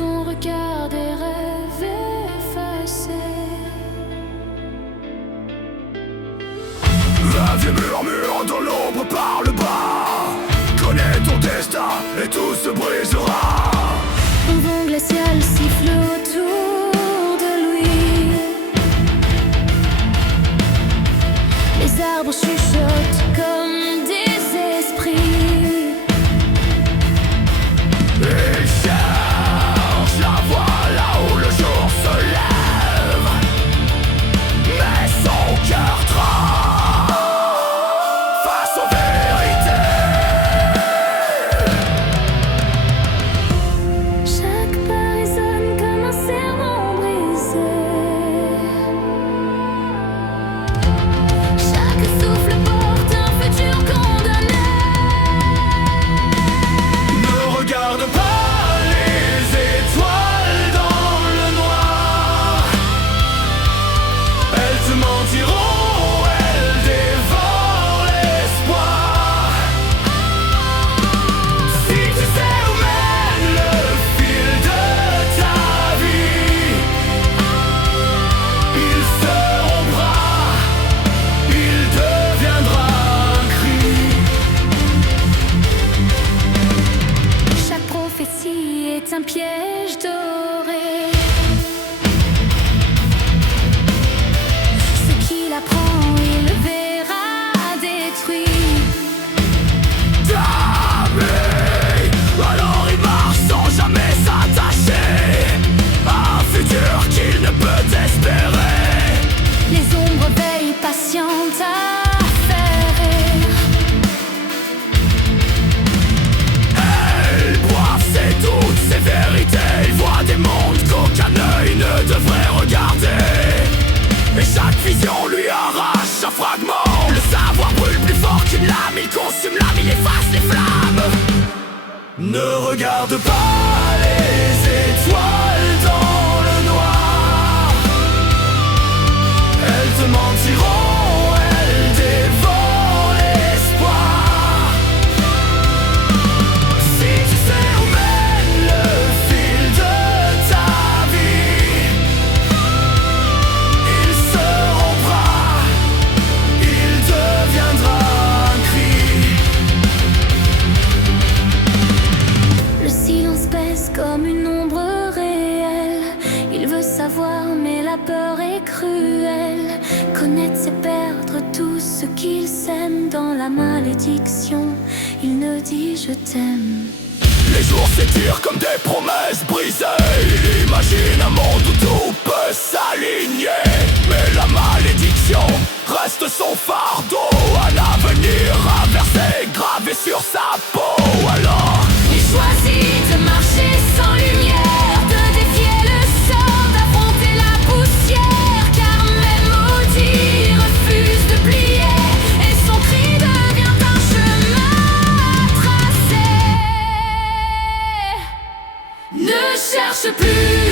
son regard des rêves effacés. Un vieux murmure dans l'ombre par le bas. Connais ton destin et tout se brisera. Un vent glacial siffle autour de lui. Les arbres chuchotent comme des esprits. Il cherche la voie là où le jour se lève, mais son cœur tremble face aux vérités. Chaque pas résonne comme un serment brisé. Chaque souffle porte un futur condamné. Ne regarde pas les étoiles dans le noir. Elles te mentiront, elles dévorent l'espoir. Si tu sais où mène le fil de ta vie, il se rompra, il deviendra un cri. Chaque prophétie est un piège doré. Ce qu'il apprend, il le verra détruit. Damné, alors il marche sans jamais s'attacher à un futur qu'il ne peut espérer. Les ombres veillent patientes à faire rire. Elles boivent ses doutes, ses vérités. Il voit des mondes qu'aucun œil ne devrait regarder. Et chaque vision lui arrache un fragment. Le savoir brûle plus fort qu'une lame. Il consume l'âme, il efface les flammes. Ne regarde pas les étoiles dans le noir. Elles te mentiront, elles dévorent l'espoir. Si tu sais où mène le fil de ta vie, il se rompra, il deviendra un cri. Le silence pèse comme une ombre réelle. Il veut savoir, mais la peur est cruelle. Connaître, c'est perdre tout ce qu'il sème. Dans la malédiction, il ne dit je t'aime. Les jours s'étirent comme des promesses brisées. Il imagine un monde où tout peut s'aligner, mais la malédiction reste son fardeau. Un avenir inversé, gravé sur sa peau. Alors Il choisit de marcher sans lumière, de défier le sort, d'affronter la poussière. Car même maudit refuse de plier, et son cri devient un chemin à tracer. Ne cherche plus